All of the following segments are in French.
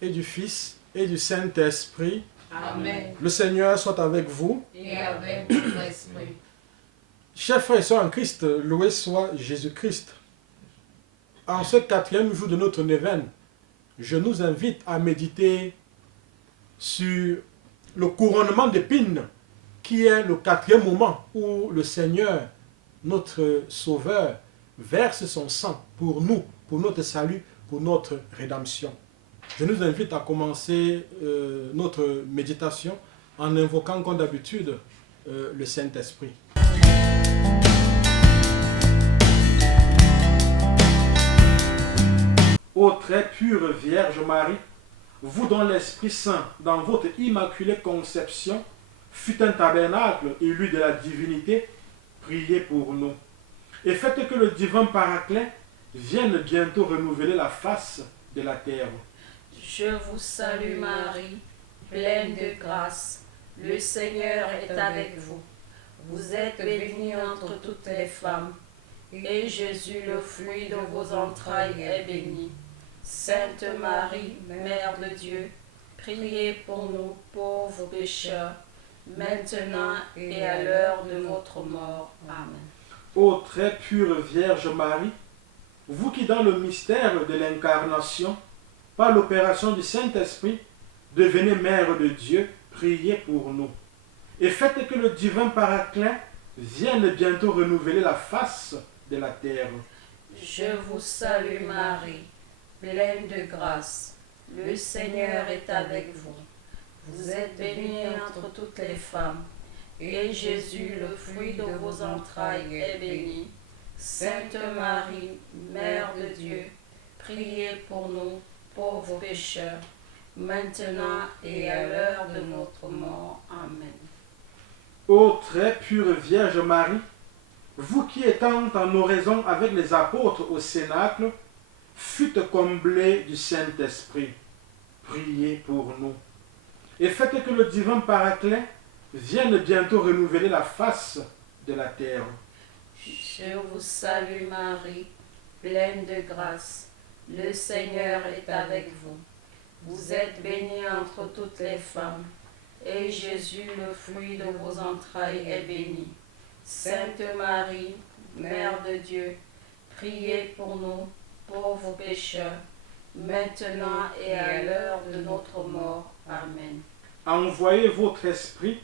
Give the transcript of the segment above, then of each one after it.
et du Fils et du Saint-Esprit. Amen. Le Seigneur soit avec vous. Et avec votre esprit. Chers frères et sœurs en Christ, loué soit Jésus-Christ. En ce 4e jour de notre neuvaine, je nous invite à méditer sur le couronnement d'épines, qui est le 4e moment où le Seigneur, notre Sauveur, verse son sang pour nous, pour notre salut, pour notre rédemption. Je nous invite à commencer notre méditation en invoquant comme d'habitude le Saint-Esprit. Ô très pure Vierge Marie, vous dont l'Esprit Saint, dans votre immaculée conception, fut un tabernacle élu de la divinité, priez pour nous. Et faites que le divin Paraclet vienne bientôt renouveler la face de la terre. Je vous salue Marie, pleine de grâce. Le Seigneur est avec vous. Vous êtes bénie entre toutes les femmes, et Jésus, le fruit de vos entrailles, est béni. Sainte Marie, Mère de Dieu, priez pour nous pauvres pécheurs, maintenant et à l'heure de notre mort. Amen. Ô très pure Vierge Marie, vous qui dans le mystère de l'incarnation, par l'opération du Saint-Esprit, devenez Mère de Dieu, priez pour nous. Et faites que le divin Paraclet vienne bientôt renouveler la face de la terre. Je vous salue Marie, pleine de grâce. Le Seigneur est avec vous. Vous êtes bénie entre toutes les femmes, et Jésus, le fruit de vos entrailles, est béni. Sainte Marie, Mère de Dieu, priez pour nous, pauvres pécheurs, maintenant et à l'heure de notre mort. Amen. Ô très pure Vierge Marie, vous qui étant en oraison avec les apôtres au Cénacle, fûtes comblés du Saint-Esprit, priez pour nous. Et faites que le divin Paraclet vienne bientôt renouveler la face de la terre. Je vous salue Marie, pleine de grâce. Le Seigneur est avec vous. Vous êtes bénie entre toutes les femmes, et Jésus, le fruit de vos entrailles, est béni. Sainte Marie, Mère de Dieu, priez pour nous, pauvres pécheurs, maintenant et à l'heure de notre mort. Amen. Envoyez votre esprit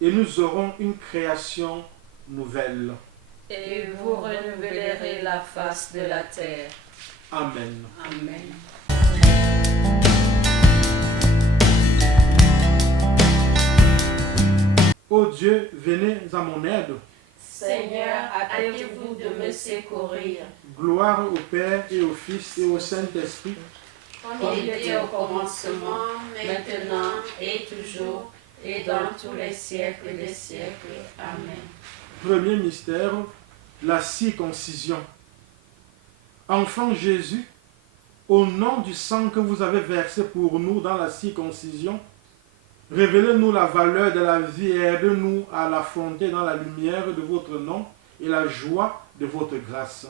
et nous aurons une création nouvelle. Et vous renouvelerez la face de la terre. Amen. Amen. Ô Dieu, venez à mon aide. Seigneur, hâtez-vous de me secourir. Gloire au Père et au Fils et au Saint-Esprit. Comme il était au commencement, maintenant et toujours, et dans tous les siècles des siècles. Amen. Premier mystère, la circoncision. Enfant Jésus, au nom du sang que vous avez versé pour nous dans la circoncision, révélez-nous la valeur de la vie et aidez-nous à l'affronter dans la lumière de votre nom et la joie de votre grâce.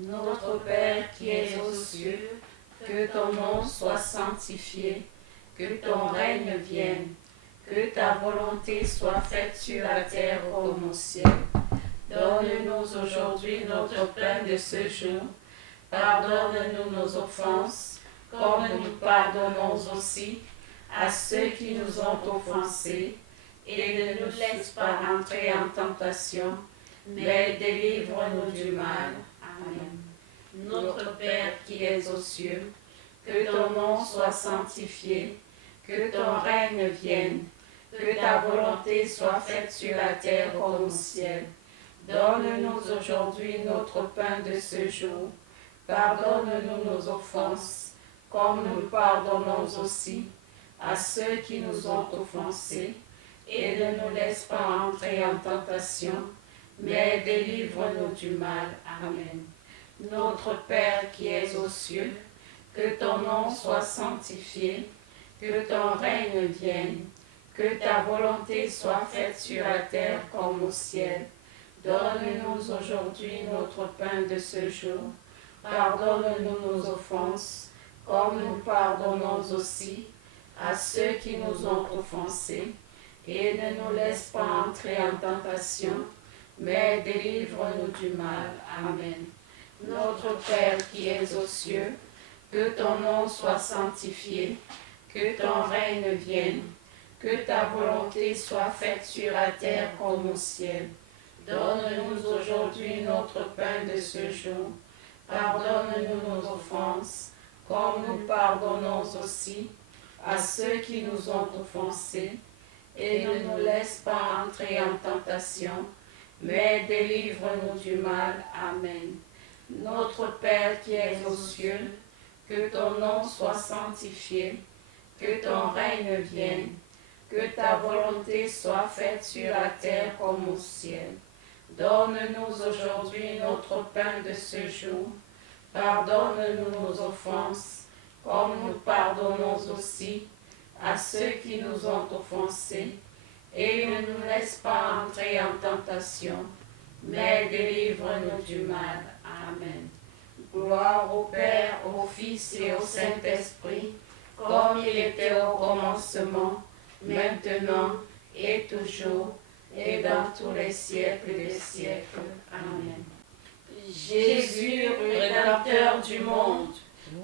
Notre Père qui es aux cieux, que ton nom soit sanctifié, que ton règne vienne, que ta volonté soit faite sur la terre comme au ciel. Donne-nous aujourd'hui notre pain de ce jour. Pardonne-nous nos offenses, comme nous pardonnons aussi à ceux qui nous ont offensés, et ne nous laisse pas entrer en tentation, mais délivre-nous du mal. Amen. Notre Père qui es aux cieux, que ton nom soit sanctifié, que ton règne vienne, que ta volonté soit faite sur la terre comme au ciel. Donne-nous aujourd'hui notre pain de ce jour. Pardonne-nous nos offenses, comme nous pardonnons aussi à ceux qui nous ont offensés, et ne nous laisse pas entrer en tentation, mais délivre-nous du mal. Amen. Notre Père qui es aux cieux, que ton nom soit sanctifié, que ton règne vienne, que ta volonté soit faite sur la terre comme au ciel. Donne-nous aujourd'hui notre pain de ce jour. Pardonne-nous nos offenses, comme nous pardonnons aussi à ceux qui nous ont offensés. Et ne nous laisse pas entrer en tentation, mais délivre-nous du mal. Amen. Notre Père qui es aux cieux, que ton nom soit sanctifié, que ton règne vienne, que ta volonté soit faite sur la terre comme au ciel. Donne-nous aujourd'hui notre pain de ce jour. Pardonne-nous nos offenses, comme nous pardonnons aussi à ceux qui nous ont offensés. Et ne nous laisse pas entrer en tentation, mais délivre-nous du mal. Amen. Notre Père qui es aux cieux, que ton nom soit sanctifié, que ton règne vienne, que ta volonté soit faite sur la terre comme au ciel. Donne-nous aujourd'hui notre pain de ce jour. Pardonne-nous nos offenses, comme nous pardonnons aussi à ceux qui nous ont offensés. Et ne nous laisse pas entrer en tentation, mais délivre-nous du mal. Amen. Gloire au Père, au Fils et au Saint-Esprit, comme il était au commencement, maintenant et toujours, et dans tous les siècles des siècles. Amen. Jésus, Rédempteur du monde,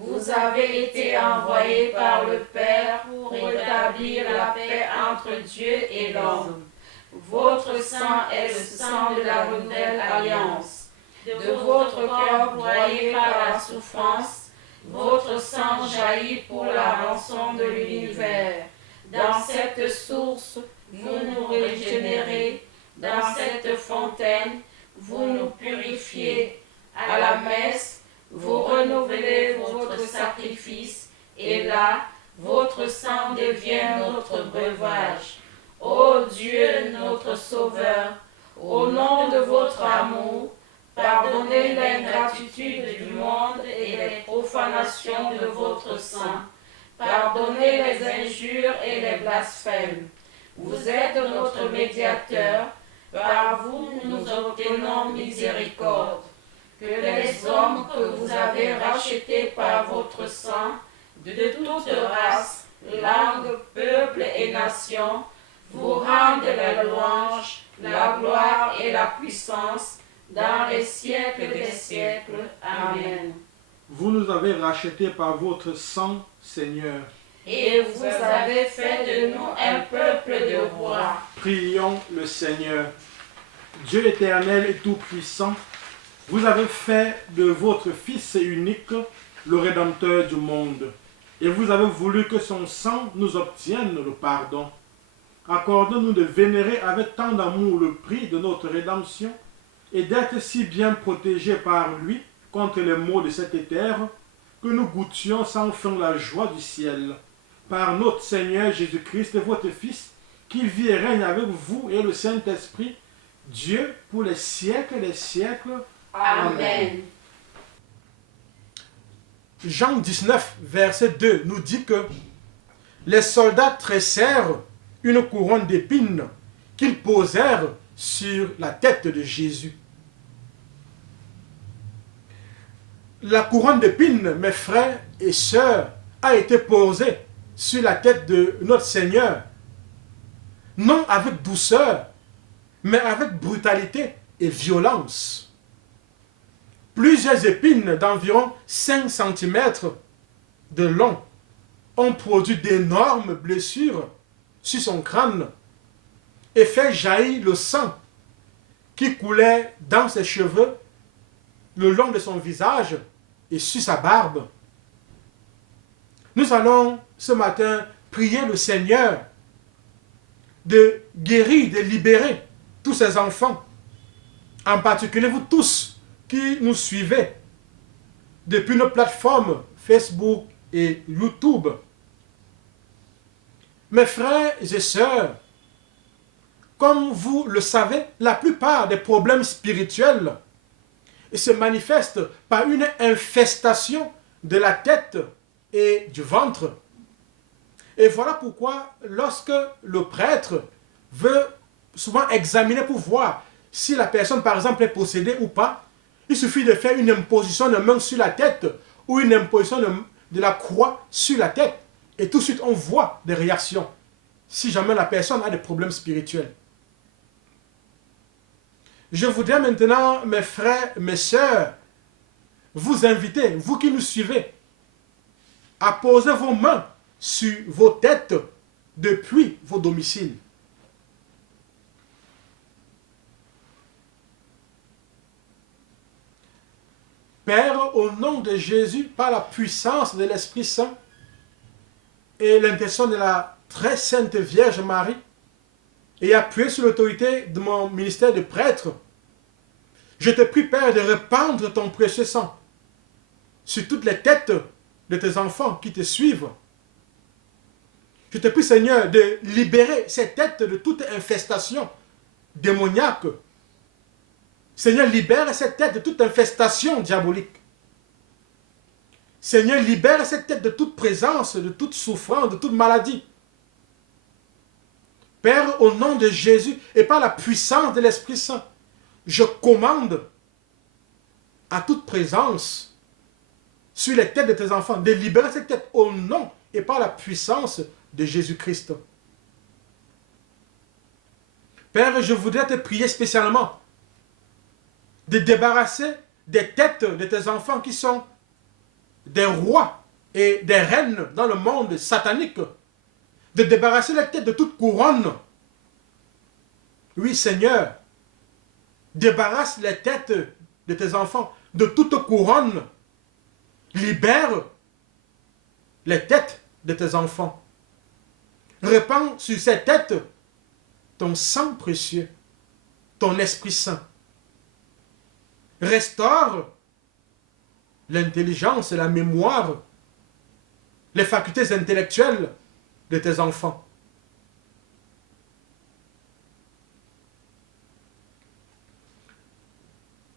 vous avez été envoyé par le Père pour rétablir la paix entre Dieu et l'homme. Votre sang est le sang de la nouvelle alliance. De votre cœur broyé par la souffrance, votre sang jaillit pour la rançon de l'univers. Dans cette source, vous nous régénérez. Dans cette fontaine, vous nous purifiez. À la messe, vous renouvelez votre sacrifice, et là, votre sang devient notre breuvage. Ô Dieu, notre Sauveur, au nom de votre amour, pardonnez l'ingratitude du monde et les profanations de votre sang. Pardonnez les injures et les blasphèmes. Vous êtes notre médiateur, par vous nous obtenons miséricorde. Que les hommes que vous avez rachetés par votre sang, de toute race, langue, peuple et nation, vous rendent la louange, la gloire et la puissance dans les siècles des siècles. Amen. Vous nous avez rachetés par votre sang, Seigneur. Et vous avez fait de nous un peuple de rois. Prions le Seigneur. Dieu éternel et tout-puissant, vous avez fait de votre Fils unique le Rédempteur du monde. Et vous avez voulu que son sang nous obtienne le pardon. Accordez-nous de vénérer avec tant d'amour le prix de notre rédemption et d'être si bien protégés par lui contre les maux de cette terre que nous goûtions sans fin la joie du ciel. Par notre Seigneur Jésus-Christ, votre Fils, qui vit et règne avec vous et le Saint-Esprit, Dieu pour les siècles des siècles. Amen. Jean 19, verset 2 nous dit que les soldats tressèrent une couronne d'épines qu'ils posèrent sur la tête de Jésus. La couronne d'épines, mes frères et sœurs, a été posée sur la tête de notre Seigneur, non avec douceur, mais avec brutalité et violence. Plusieurs épines d'environ 5 cm de long ont produit d'énormes blessures sur son crâne et fait jaillir le sang qui coulait dans ses cheveux, le long de son visage et sur sa barbe. Nous allons ce matin prier le Seigneur de guérir, de libérer tous ces enfants, en particulier vous tous qui nous suivez depuis nos plateformes Facebook et YouTube. Mes frères et sœurs, comme vous le savez, la plupart des problèmes spirituels se manifestent par une infestation de la tête et du ventre. Et voilà pourquoi, lorsque le prêtre veut souvent examiner pour voir si la personne, par exemple, est possédée ou pas, il suffit de faire une imposition de main sur la tête ou une imposition de la croix sur la tête. Et tout de suite, on voit des réactions. Si jamais la personne a des problèmes spirituels. Je voudrais maintenant, mes frères, mes sœurs, vous inviter, vous qui nous suivez, à poser vos mains sur vos têtes depuis vos domiciles. Père, au nom de Jésus, par la puissance de l'Esprit Saint et l'intention de la très sainte Vierge Marie, et appuyé sur l'autorité de mon ministère de prêtre, je te prie, Père, de répandre ton précieux sang sur toutes les têtes de tes enfants qui te suivent. Je te prie, Seigneur, de libérer ces têtes de toute infestation démoniaque. Seigneur, libère cette tête de toute infestation diabolique. Seigneur, libère cette tête de toute présence, de toute souffrance, de toute maladie. Père, au nom de Jésus et par la puissance de l'Esprit Saint, je commande à toute présence sur les têtes de tes enfants de libérer cette tête au nom et par la puissance de Jésus-Christ. Père, je voudrais te prier spécialement de débarrasser des têtes de tes enfants qui sont des rois et des reines dans le monde satanique, de débarrasser les têtes de toute couronne. Oui, Seigneur, débarrasse les têtes de tes enfants de toute couronne. Libère les têtes de tes enfants. Répands sur ces têtes ton sang précieux, ton Esprit Saint. Restaure l'intelligence et la mémoire, les facultés intellectuelles de tes enfants.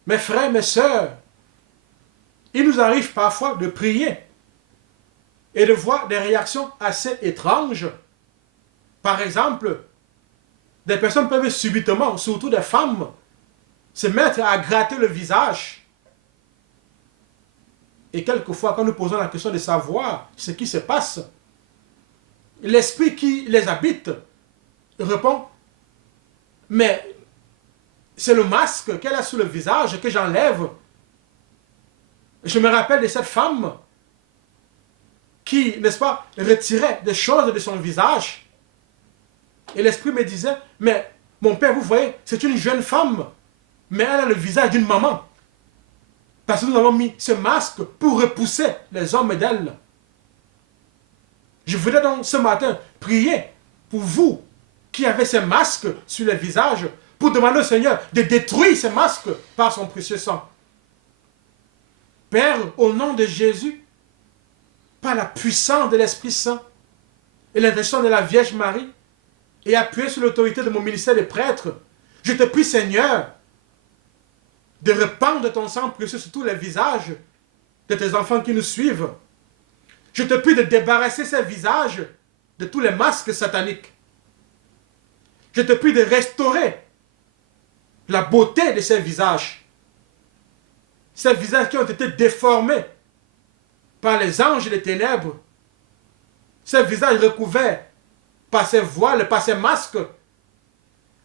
Mes frères, mes sœurs, il nous arrive parfois de prier et de voir des réactions assez étranges. Par exemple, des personnes peuvent subitement, surtout des femmes, se mettre à gratter le visage. Et quelquefois, quand nous posons la question de savoir ce qui se passe, l'esprit qui les habite répond, mais c'est le masque qu'elle a sur le visage que j'enlève. Je me rappelle de cette femme qui, n'est-ce pas, retirait des choses de son visage. Et l'esprit me disait, mais mon père, vous voyez, c'est une jeune femme, mais elle a le visage d'une maman. Parce que nous avons mis ce masque pour repousser les hommes d'elle. Je voudrais donc ce matin prier pour vous qui avez ces masques sur le visage, pour demander au Seigneur de détruire ces masques par son précieux sang. Père, au nom de Jésus, par la puissance de l'Esprit Saint et l'intention de la Vierge Marie, et appuyé sur l'autorité de mon ministère de prêtre, je te prie, Seigneur, de répandre ton sang précieux sur tous les visages de tes enfants qui nous suivent. Je te prie de débarrasser ces visages de tous les masques sataniques. Je te prie de restaurer la beauté de ces visages. Ces visages qui ont été déformés par les anges des ténèbres. Ces visages recouverts par ces voiles, par ces masques.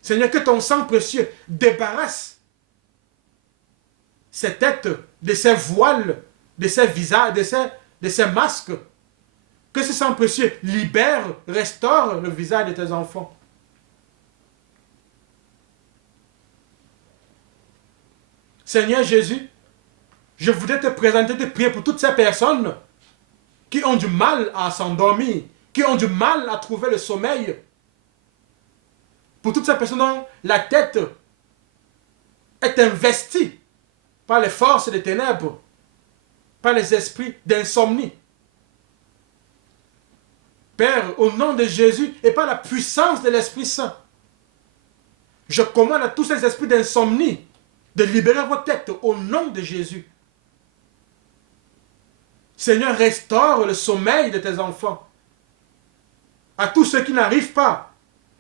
Seigneur, que ton sang précieux débarrasse ces têtes de ces voiles, de ces visages, de ces masques. Que ce sang précieux libère, restaure le visage de tes enfants. Seigneur Jésus, je voudrais te présenter, te prier pour toutes ces personnes qui ont du mal à s'endormir, qui ont du mal à trouver le sommeil. Pour toutes ces personnes dont la tête est investie par les forces des ténèbres, par les esprits d'insomnie. Père, au nom de Jésus et par la puissance de l'Esprit Saint, je commande à tous ces esprits d'insomnie de libérer vos têtes au nom de Jésus. Seigneur, restaure le sommeil de tes enfants. À tous ceux qui n'arrivent pas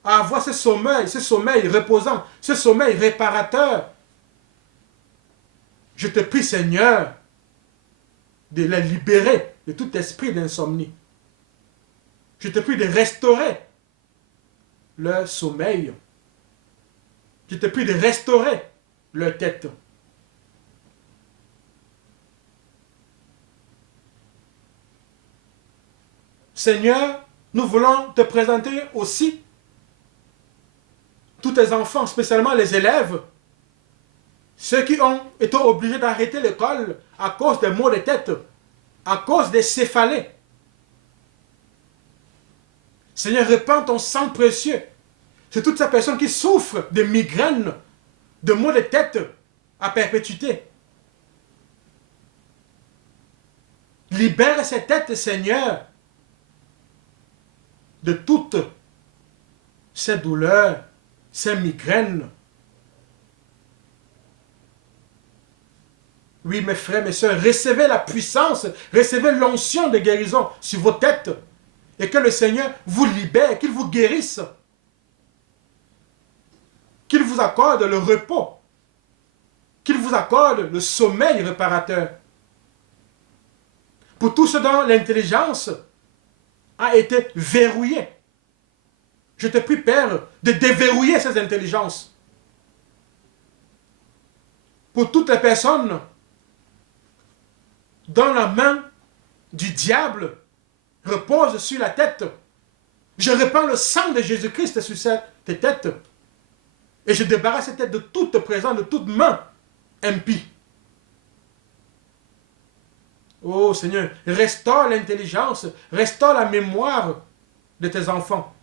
à avoir ce sommeil reposant, ce sommeil réparateur. Je te prie, Seigneur, de les libérer de tout esprit d'insomnie. Je te prie de restaurer leur sommeil. Je te prie de restaurer leur tête. Seigneur, nous voulons te présenter aussi tous tes enfants, spécialement les élèves, ceux qui ont été obligés d'arrêter l'école à cause des maux de tête, à cause des céphalées. Seigneur, répands ton sang précieux sur toutes ces personnes qui souffrent de migraines, de maux de tête à perpétuité. Libère ces têtes, Seigneur, de toutes ces douleurs, ces migraines. Oui, mes frères, mes sœurs, recevez la puissance, recevez l'onction de guérison sur vos têtes et que le Seigneur vous libère, qu'il vous guérisse, qu'il vous accorde le repos, qu'il vous accorde le sommeil réparateur. Pour tous ceux dont l'intelligence a été verrouillée, je te prie, Père, de déverrouiller ces intelligences. Pour toutes les personnes dont la main du diable repose sur la tête, je répands le sang de Jésus-Christ sur cette tête et je débarrasse cette tête de toute présence, de toute main impie. Oh Seigneur, restaure l'intelligence, restaure la mémoire de tes enfants.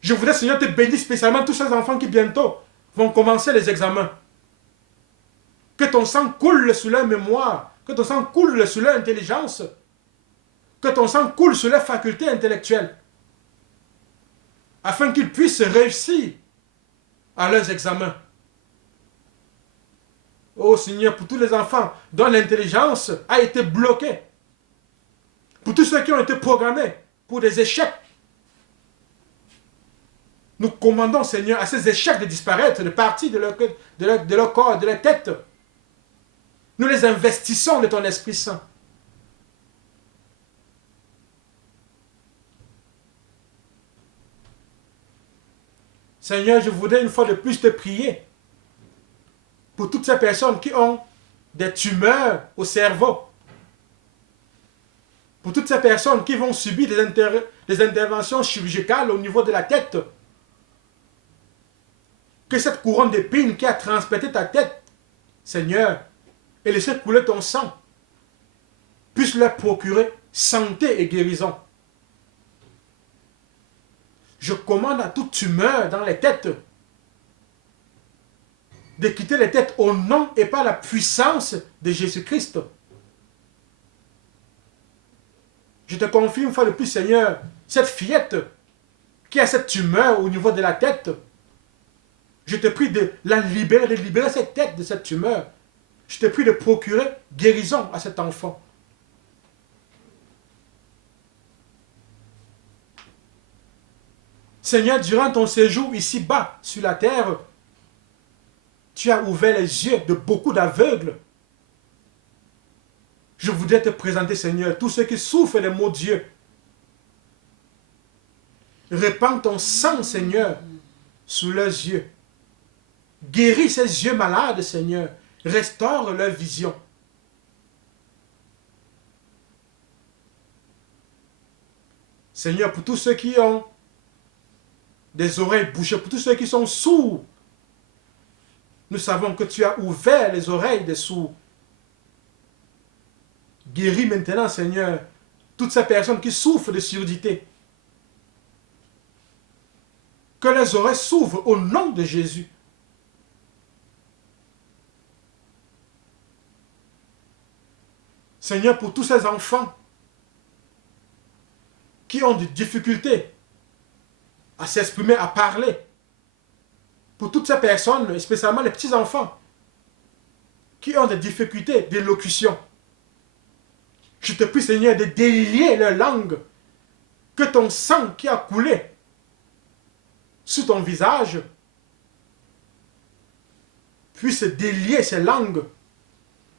Je voudrais, Seigneur, te bénir spécialement tous ces enfants qui bientôt vont commencer les examens. Que ton sang coule sur leur mémoire, que ton sang coule sur leur intelligence, que ton sang coule sur leurs facultés intellectuelles, afin qu'ils puissent réussir à leurs examens. Oh Seigneur, pour tous les enfants dont l'intelligence a été bloquée, pour tous ceux qui ont été programmés pour des échecs, nous commandons, Seigneur, à ces échecs de disparaître, de partir de leur corps, de leur tête. Nous les investissons de ton Esprit Saint. Seigneur, je voudrais une fois de plus te prier pour toutes ces personnes qui ont des tumeurs au cerveau, pour toutes ces personnes qui vont subir des interventions chirurgicales au niveau de la tête. Que cette couronne d'épines qui a transplanté ta tête, Seigneur, et laissé couler ton sang, puisse leur procurer santé et guérison. Je commande à toute tumeur dans les têtes de quitter les têtes au nom et par la puissance de Jésus-Christ. Je te confie une fois de plus, Seigneur, cette fillette qui a cette tumeur au niveau de la tête, je te prie de la libérer, de libérer cette tête de cette tumeur. Je te prie de procurer guérison à cet enfant. Seigneur, durant ton séjour ici-bas, sur la terre, tu as ouvert les yeux de beaucoup d'aveugles. Je voudrais te présenter, Seigneur, tous ceux qui souffrent des maux de Dieu. Répands ton sang, Seigneur, sous leurs yeux. Guéris ces yeux malades, Seigneur. Restaure leur vision. Seigneur, pour tous ceux qui ont des oreilles bouchées, pour tous ceux qui sont sourds, nous savons que tu as ouvert les oreilles des sourds. Guéris maintenant, Seigneur, toutes ces personnes qui souffrent de surdité. Que les oreilles s'ouvrent au nom de Jésus. Seigneur, pour tous ces enfants qui ont des difficultés à s'exprimer, à parler, pour toutes ces personnes, et spécialement les petits-enfants, qui ont des difficultés d'élocution, je te prie, Seigneur, de délier leur langue, que ton sang qui a coulé sous ton visage puisse délier ces langues.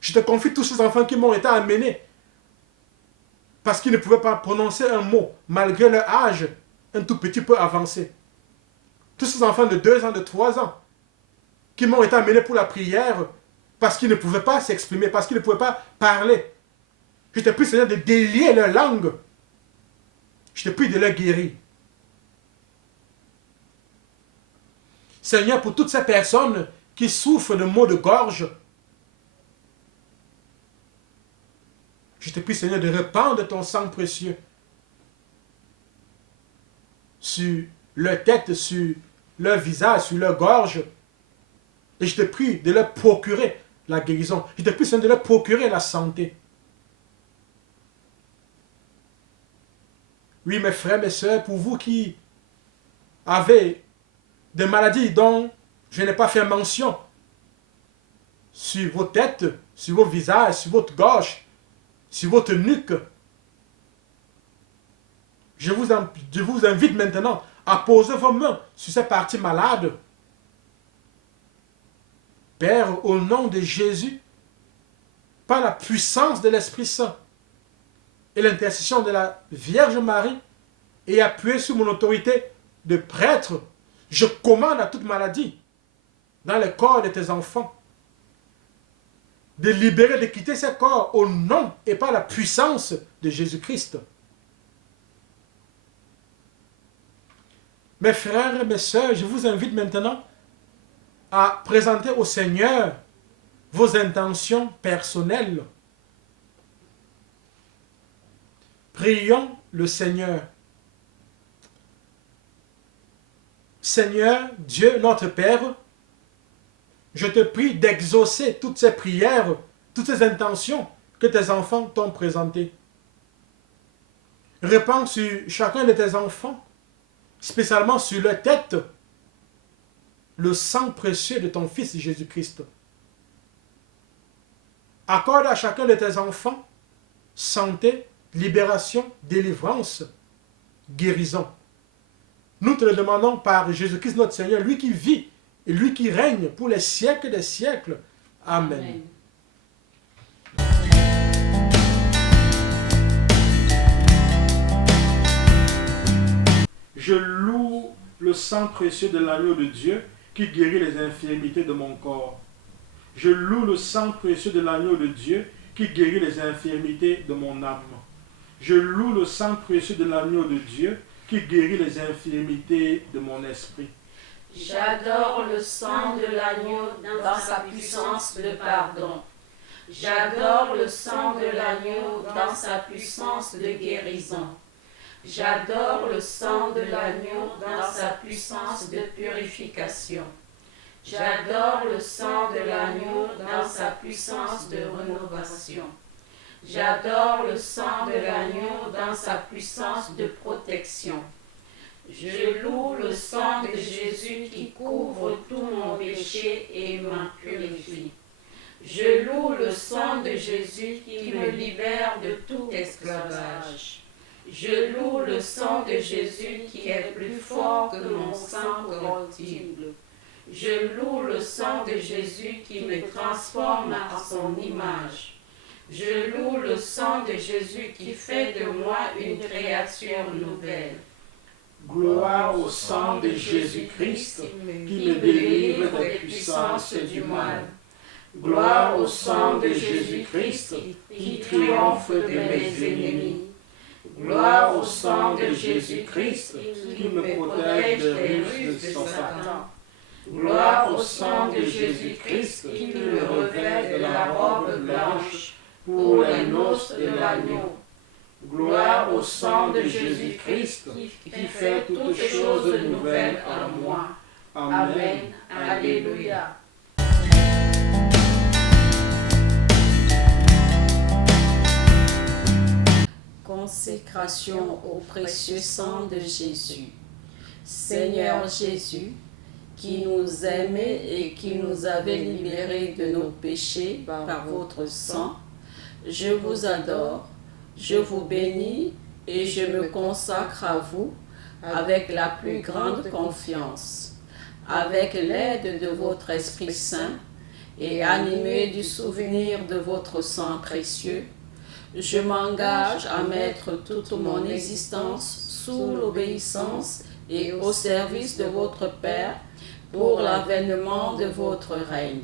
Je te confie tous ces enfants qui m'ont été amenés parce qu'ils ne pouvaient pas prononcer un mot, malgré leur âge un tout petit peu avancé. Tous ces enfants de 2 ans, de 3 ans, qui m'ont été amenés pour la prière, parce qu'ils ne pouvaient pas s'exprimer, parce qu'ils ne pouvaient pas parler. Je te prie, Seigneur, de délier leur langue. Je te prie de leur guérir. Seigneur, pour toutes ces personnes qui souffrent de maux de gorge, je te prie, Seigneur, de répandre ton sang précieux sur leur tête, sur leur visage, sur leur gorge. Et je te prie de leur procurer la guérison. Je te prie, Seigneur, de leur procurer la santé. Oui, mes frères, mes sœurs, pour vous qui avez des maladies dont je n'ai pas fait mention, sur vos têtes, sur vos visages, sur votre gorge, sur votre nuque, je vous invite maintenant à poser vos mains sur ces parties malades. Père, au nom de Jésus, par la puissance de l'Esprit Saint et l'intercession de la Vierge Marie, et appuyé sur mon autorité de prêtre, je commande à toute maladie dans le corps de tes enfants de libérer, de quitter ces corps au nom et par la puissance de Jésus-Christ. Mes frères et mes sœurs, je vous invite maintenant à présenter au Seigneur vos intentions personnelles. Prions le Seigneur. Seigneur, Dieu, notre Père, je te prie d'exaucer toutes ces prières, toutes ces intentions que tes enfants t'ont présentées. Répands sur chacun de tes enfants, spécialement sur leur tête, le sang précieux de ton Fils Jésus-Christ. Accorde à chacun de tes enfants santé, libération, délivrance, guérison. Nous te le demandons par Jésus-Christ notre Seigneur, lui qui vit et lui qui règne pour les siècles des siècles. Amen. Amen. Je loue le sang précieux de l'agneau de Dieu qui guérit les infirmités de mon corps. Je loue le sang précieux de l'agneau de Dieu qui guérit les infirmités de mon âme. Je loue le sang précieux de l'agneau de Dieu qui guérit les infirmités de mon esprit. J'adore le sang de l'agneau dans sa puissance de pardon. J'adore le sang de l'agneau dans sa puissance de guérison. J'adore le sang de l'agneau dans sa puissance de purification. J'adore le sang de l'agneau dans sa puissance de rénovation. J'adore le sang de l'agneau dans sa puissance de protection. Je loue le sang de Jésus qui couvre tout mon péché et m'en purifie. Je loue le sang de Jésus qui me libère de tout esclavage. Je loue le sang de Jésus qui est plus fort que mon sang corruptible. Je loue le sang de Jésus qui me transforme à son image. Je loue le sang de Jésus qui fait de moi une créature nouvelle. Gloire au sang de Jésus-Christ qui me délivre des puissances du mal. Gloire au sang de Jésus-Christ qui triomphe de mes ennemis. Gloire au sang de Jésus-Christ qui me protège des ruses de Satan. Gloire au sang de Jésus-Christ qui me revêt de la robe blanche pour les noces de l'agneau. Gloire au sang de Jésus-Christ qui fait toutes choses nouvelles en moi. Amen. Alléluia. Consécration au précieux sang de Jésus. Seigneur Jésus, qui nous aimait et qui nous avait libérés de nos péchés par votre sang, je vous adore, je vous bénis et je me consacre à vous avec la plus grande confiance. Avec l'aide de votre Esprit Saint et animé du souvenir de votre sang précieux, Je m'engage à mettre toute mon existence sous l'obéissance et au service de votre Père pour l'avènement de votre règne.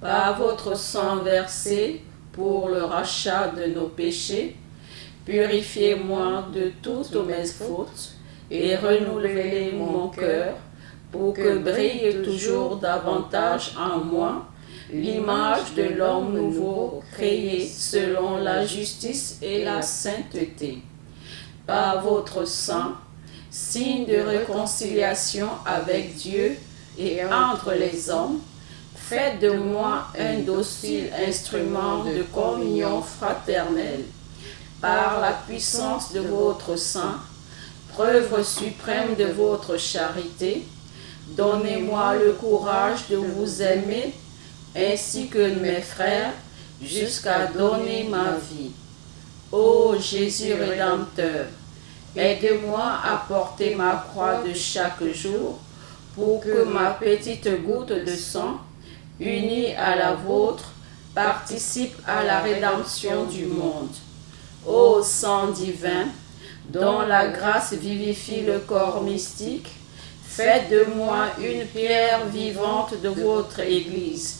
Par votre sang versé pour le rachat de nos péchés, purifiez-moi de toutes mes fautes et renouvelez mon cœur pour que brille toujours davantage en moi l'image de l'homme nouveau créé selon la justice et la sainteté. Par votre sang, signe de réconciliation avec Dieu et entre les hommes, faites de moi un docile instrument de communion fraternelle. Par la puissance de votre sang, preuve suprême de votre charité, donnez-moi le courage de vous aimer ainsi que mes frères, jusqu'à donner ma vie. Ô Jésus Rédempteur, aide-moi à porter ma croix de chaque jour pour que ma petite goutte de sang, unie à la vôtre, participe à la rédemption du monde. Ô sang divin, dont la grâce vivifie le corps mystique, faites de moi une pierre vivante de votre Église.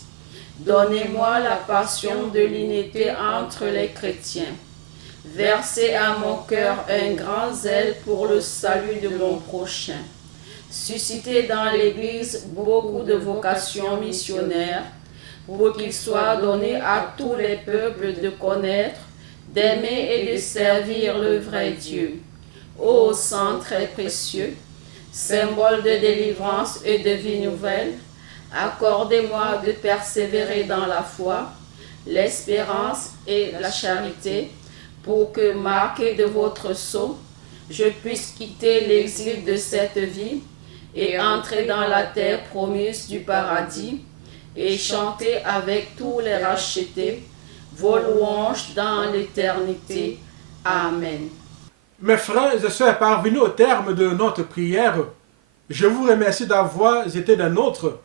Donnez-moi la passion de l'unité entre les chrétiens. Versez à mon cœur un grand zèle pour le salut de mon prochain. Suscitez dans l'Église beaucoup de vocations missionnaires pour qu'il soit donné à tous les peuples de connaître, d'aimer et de servir le vrai Dieu. Ô sang très précieux, symbole de délivrance et de vie nouvelle, accordez-moi de persévérer dans la foi, l'espérance et la charité, pour que, marqué de votre sceau, je puisse quitter l'exil de cette vie et entrer dans la terre promise du paradis et chanter avec tous les rachetés vos louanges dans l'éternité. Amen. Mes frères et sœurs, parvenus au terme de notre prière, je vous remercie d'avoir été des nôtres.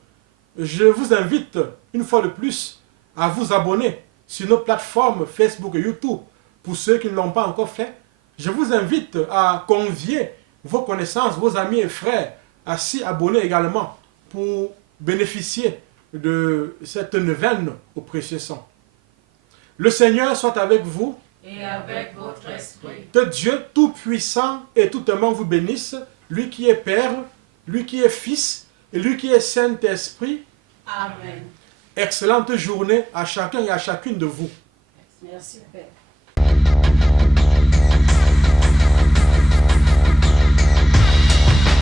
Je vous invite, une fois de plus, à vous abonner sur nos plateformes Facebook et YouTube. Pour ceux qui ne l'ont pas encore fait, je vous invite à convier vos connaissances, vos amis et frères à s'y abonner également pour bénéficier de cette neuvaine au précieux sang. Le Seigneur soit avec vous. Et avec votre esprit. Que Dieu Tout-Puissant et Tout-Aimant vous bénisse, lui qui est Père, lui qui est Fils et lui qui est Saint-Esprit. Amen. Excellente journée à chacun et à chacune de vous. Merci Père.